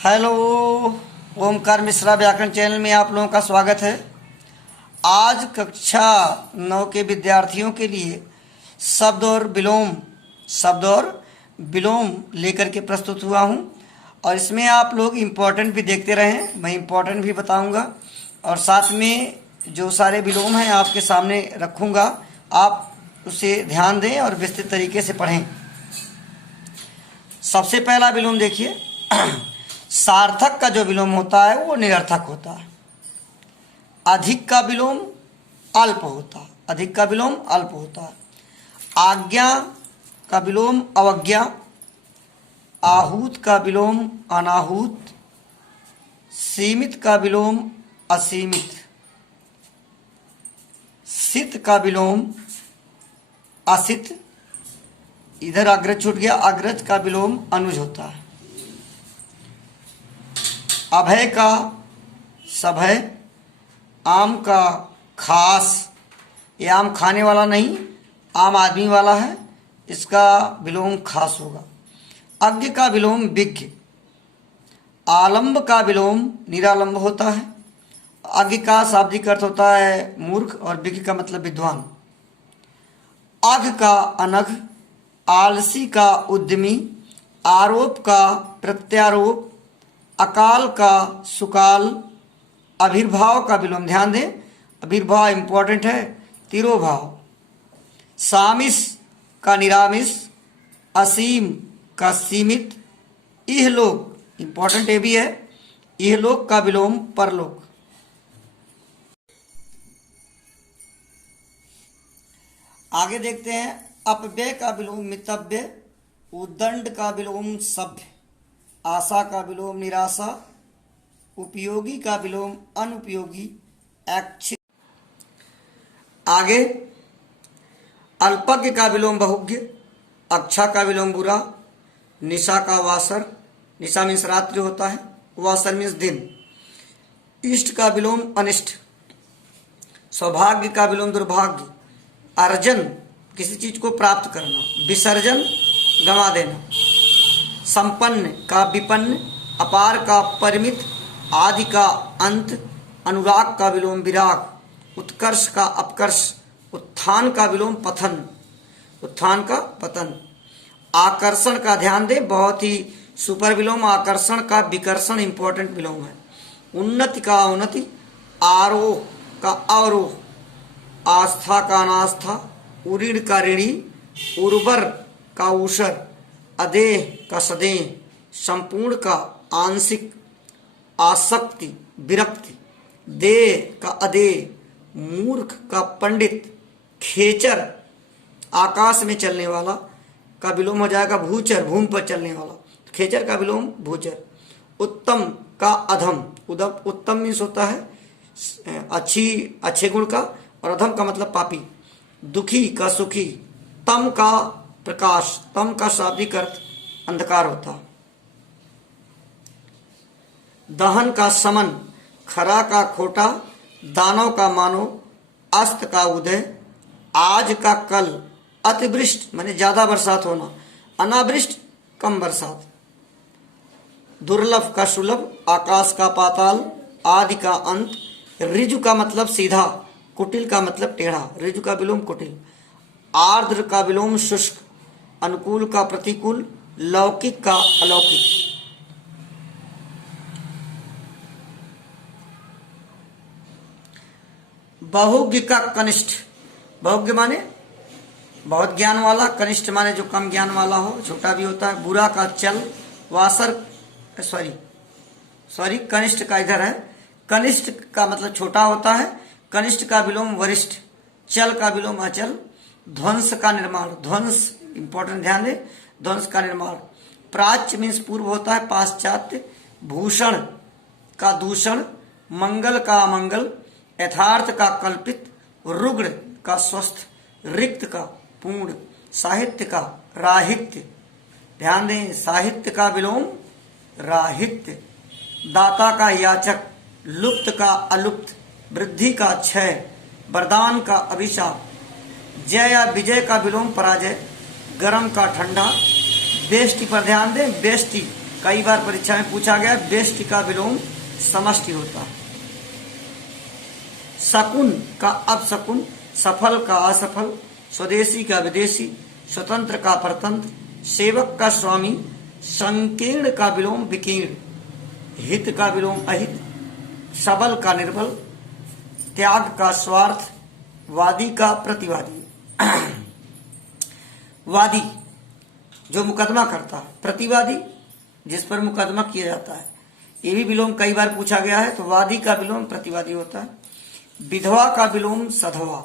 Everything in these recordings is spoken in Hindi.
हेलो, ओमकार मिश्रा व्याकरण चैनल में आप लोगों का स्वागत है। आज कक्षा 9 के विद्यार्थियों के लिए शब्द और विलोम लेकर के प्रस्तुत हुआ हूं और इसमें आप लोग इम्पोर्टेंट भी देखते रहें। मैं इम्पोर्टेंट भी बताऊंगा और साथ में जो सारे विलोम हैं आपके सामने रखूंगा, आप उसे ध्यान दें और विस्तृत तरीके से पढ़ें। सबसे पहला विलोम देखिए। सार्थक का जो विलोम होता है वो निरर्थक होता है। अधिक का विलोम अल्प होता है। आज्ञा का विलोम अवज्ञा, आहूत का विलोम अनाहूत, सीमित का विलोम असीमित, सित का विलोम असित। इधर अग्रज छूट गया, अग्रज का विलोम अनुज होता है। अभय का सभय, आम का खास, ये आम खाने वाला नहीं, आम आदमी वाला है, इसका विलोम खास होगा। अज्ञ का विलोम विज्ञ, आलंब का विलोम निरालंब होता है। अज्ञ का शाब्दिक अर्थ होता है मूर्ख और विज्ञ का मतलब विद्वान। अघ का अनघ, आलसी का उद्यमी, आरोप का प्रत्यारोप, अकाल का सुकाल। अभिर्भाव का विलोम ध्यान दें, अभिर्भाव इंपॉर्टेंट है, तिरोभाव। सामिस का निरामिस, असीम का सीमित। इहलोक इंपॉर्टेंट ये भी है, इहलोक का विलोम परलोक। आगे देखते हैं। अपव्यय का विलोम मितव्यय, उद्दंड का विलोम सभ्य, आशा का विलोम निराशा, उपयोगी का विलोम अनुपयोगी, ऐच्छिक। आगे अल्पज्ञ का विलोम बहुज्ञ, अक्षा का विलोम बुरा, निशा का वासर, निशा मीन्स रात्रि होता है, वासर मीन्स दिन। इष्ट का विलोम अनिष्ट, सौभाग्य का विलोम दुर्भाग्य। अर्जन किसी चीज को प्राप्त करना, विसर्जन गंवा देना। संपन्न का विपन्न, अपार का परिमित, आदि का अंत, अनुराग का विलोम विराग, उत्कर्ष का अपकर्ष, उत्थान का विलोम पतन, उत्थान का पतन। आकर्षण का ध्यान दें, बहुत ही सुपर विलोम। आकर्षण का विकर्षण इंपॉर्टेंट विलोम है। उन्नति का अवनति, आरोह का अवरोह, आस्था का अनास्था, उऋण का ऋणी, उर्वर का ऊषर, अदेह का सदेह, संपूर्ण का आंशिक, आसक्ति विरक्ति, देह का अदेह, मूर्ख का पंडित, खेचर आकाश में चलने वाला का विलोम हो जाएगा भूचर, भूमि पर चलने वाला, खेचर का विलोम भूचर। उत्तम का अधम, उत्तम मीन्स होता है अच्छे गुण का, और अधम का मतलब पापी। दुखी का सुखी, तम का प्रकाश, तम का शाब्दिक अर्थ अंधकार होता। दहन का समन, खरा का खोटा, दानव का मानव, अस्त का उदय, आज का कल, अतिवृष्टि माने ज्यादा बरसात होना, अनावृष्टि कम बरसात। दुर्लभ का सुलभ, आकाश का पाताल, आदि का अंत। ऋजु का मतलब सीधा, कुटिल का मतलब टेढ़ा, ऋजु का विलोम कुटिल। आर्द्र का विलोम शुष्क, अनुकूल का प्रतिकूल, लौकिक का अलौकिक। बहुज्ञ का कनिष्ठ, बहुज्ञ माने बहुत ज्ञान वाला, कनिष्ठ माने जो कम ज्ञान वाला हो, छोटा भी होता है। बुरा का चल, वासर सॉरी कनिष्ठ का इधर है, कनिष्ठ का मतलब छोटा होता है। कनिष्ठ का विलोम वरिष्ठ, चल का विलोम अचल। ध्वंस का निर्माण, ध्वंस इंपॉर्टेंट ध्यान दे, ध्वंस का निर्माण। प्राच्य मीन्स पूर्व होता है, पाश्चात्य। भूषण का दूषण, मंगल का अमंगल, यथार्थ का कल्पित, रुग्ण का स्वस्थ, रिक्त का पूर्ण, साहित्य का राहित्य। ध्यान दें, साहित्य का विलोम राहित्य। दाता का याचक, लुप्त का अलुप्त, वृद्धि का क्षय, वरदान का अभिशाप। जय या विजय का विलोम पराजय, गर्म का ठंडा। बेष्टि पर ध्यान दें, बेष्टि कई बार परीक्षा में पूछा गया, व्यष्टि का विलोम समष्टि होता है। शकुन का अपशकुन, सफल का असफल, स्वदेशी का विदेशी, स्वतंत्र का परतंत्र, सेवक का स्वामी, संकीर्ण का विलोम विकीर्ण, हित का विलोम अहित, सबल का निर्बल, त्याग का स्वार्थ, वादी का प्रतिवादी। वादी जो मुकदमा करता है, प्रतिवादी जिस पर मुकदमा किया जाता है। ये भी विलोम कई बार पूछा गया है, तो वादी का विलोम प्रतिवादी होता है। विधवा का विलोम सधवा,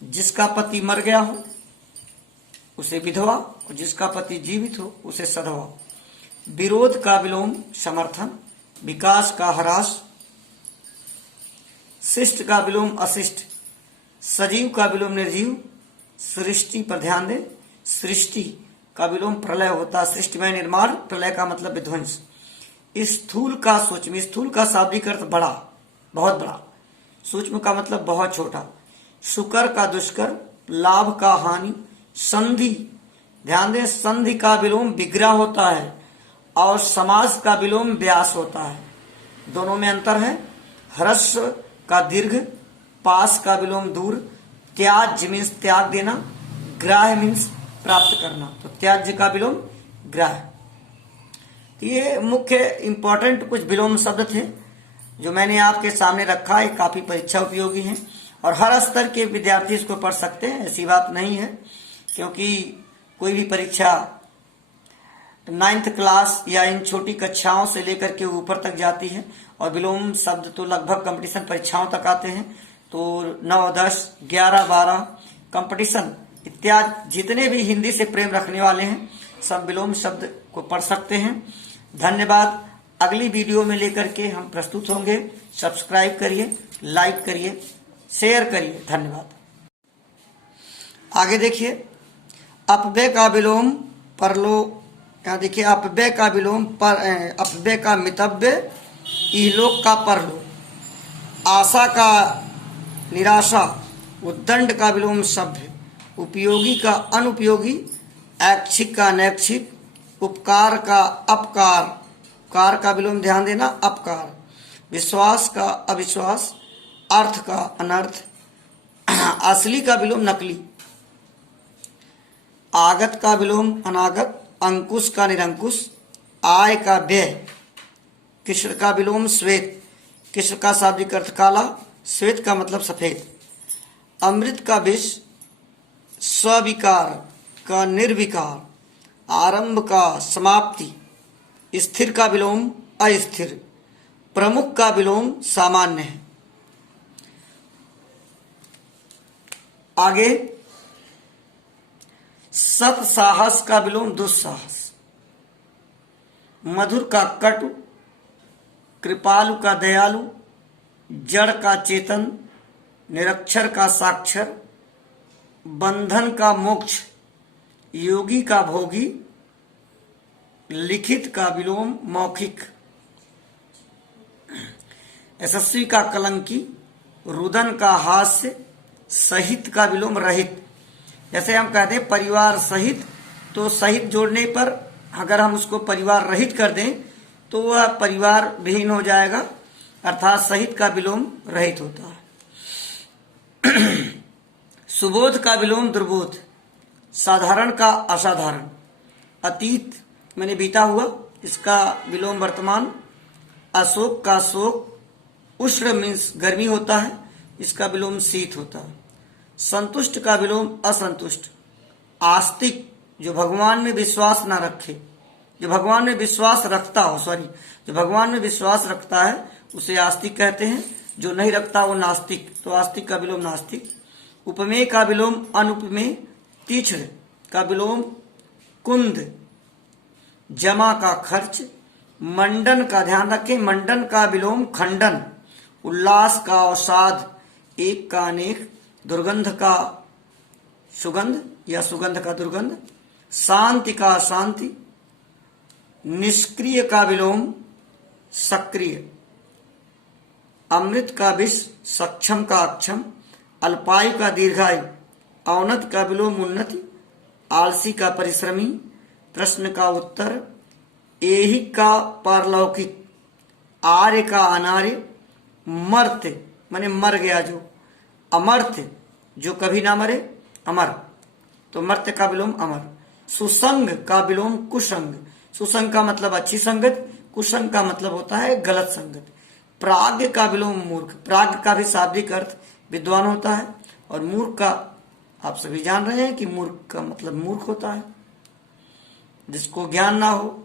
जिसका पति मर गया हो उसे विधवा, और जिसका पति जीवित हो उसे सधवा। विरोध का विलोम समर्थन, विकास का ह्रास, शिष्ट का विलोम अशिष्ट, सजीव का विलोम निर्जीव, सृष्टि पर ध्यान दें, सृष्टि का विलोम प्रलय होता है। सृष्टि में निर्माण, प्रलय का मतलब विध्वंस। स्थूल का सूक्ष्म, स्थूल का शाब्दिक अर्थ बड़ा, बहुत बड़ा, सूक्ष्म का मतलब बहुत छोटा। शुकर का दुष्कर, लाभ का हानि, संधि, ध्यान दें संधि का विलोम विग्रह होता है और समास का विलोम व्यास होता है, दोनों में अंतर है। ह्रस्व का दीर्घ, पास का विलोम दूर, त्याज्य मीन्स त्याग देना, ग्राह्य मीन्स प्राप्त करना, तो त्याज्य का विलोम ग्राह्य। ये मुख्य इंपॉर्टेंट कुछ विलोम शब्द थे जो मैंने आपके सामने रखा है, काफी परीक्षा उपयोगी है और हर स्तर के विद्यार्थी इसको पढ़ सकते हैं, ऐसी बात नहीं है, क्योंकि कोई भी परीक्षा 9th क्लास या इन छोटी कक्षाओं से लेकर के ऊपर तक जाती है और विलोम शब्द तो लगभग कंपटीशन परीक्षाओं तक आते हैं। तो 9, 10, 11, 12 कंपटीशन इत्यादि जितने भी हिंदी से प्रेम रखने वाले हैं सब विलोम शब्द को पढ़ सकते हैं। धन्यवाद। अगली वीडियो में लेकर के हम प्रस्तुत होंगे। सब्सक्राइब करिए, लाइक करिए, शेयर करिए। धन्यवाद। आगे देखिए, अपव्यय का विलोम परलो, यहाँ देखिए अपव्यय का विलोम पर, अपव्यय का मितव्य, इहलोक का परलोक, आशा का निराशा, उद्दंड का विलोम सभ्य, उपयोगी का अनुपयोगी, ऐच्छिक का अनैच्छिक, उपकार का अपकार, कार का विलोम ध्यान देना अपकार, विश्वास का अविश्वास, अर्थ का अनर्थ, असली का विलोम नकली, आगत का विलोम अनागत, अंकुश का निरंकुश, आय का व्यय, कृष्ण का विलोम श्वेत, कृष्ण का शाब्दिक अर्थ काला, श्वेत का मतलब सफेद, अमृत का विष, स्विकार का निर्विकार, आरंभ का समाप्ति, स्थिर का विलोम अस्थिर, प्रमुख का विलोम सामान्य है। आगे सत्साहस का विलोम दुस्साहस, मधुर का कटु, कृपालु का दयालु, जड़ का चेतन, निरक्षर का साक्षर, बंधन का मोक्ष, योगी का भोगी, लिखित का विलोम मौखिक, यशस्वी का कलंकी, रुदन का हास्य, सहित का विलोम रहित। जैसे हम कहते हैं परिवार सहित, तो सहित जोड़ने पर अगर हम उसको परिवार रहित कर दें तो वह परिवार विहीन हो जाएगा, अर्थात सहित का विलोम रहित होता है। सुबोध का विलोम दुर्बोध, साधारण का असाधारण, अतीत मैंने बीता हुआ, इसका विलोम वर्तमान, अशोक का शोक, उष्ण मीन्स गर्मी होता है, इसका विलोम शीत होता है, संतुष्ट का विलोम असंतुष्ट, आस्तिक जो भगवान में विश्वास ना रखे, जो भगवान में विश्वास रखता हो, जो भगवान में विश्वास रखता है उसे आस्तिक कहते हैं, जो नहीं रखता वो नास्तिक, तो आस्तिक का विलोम नास्तिक। उपमेय का विलोम अनुपमेय, तीक्ष्ण का विलोम कुंद, जमा का खर्च, मंडन का ध्यान रखें, मंडन का विलोम खंडन, उल्लास का अवसाद, एक का अनेक, दुर्गंध का सुगंध या सुगंध का दुर्गंध, शांति का शांति, निष्क्रिय का विलोम सक्रिय, अमृत का विष, सक्षम का अक्षम, अल्पायु का दीर्घायु, औन्नत का विलोम उन्नति, आलसी का परिश्रमी, प्रश्न का उत्तर, एहि का पारलौकिक, आर्य का अनार्य, मर्त्य माने मर गया जो, अमर्त्य जो कभी ना मरे, अमर, तो मर्त्य का विलोम अमर। सुसंग का विलोम कुसंग, सुसंग का मतलब अच्छी संगत, कुसंग का मतलब होता है गलत संगत। प्राज्ञ का विलोम मूर्ख, प्राज्ञ का भी शाब्दिक अर्थ विद्वान होता है, और मूर्ख का आप सभी जान रहे हैं कि मूर्ख का मतलब मूर्ख होता है, जिसको ज्ञान ना हो।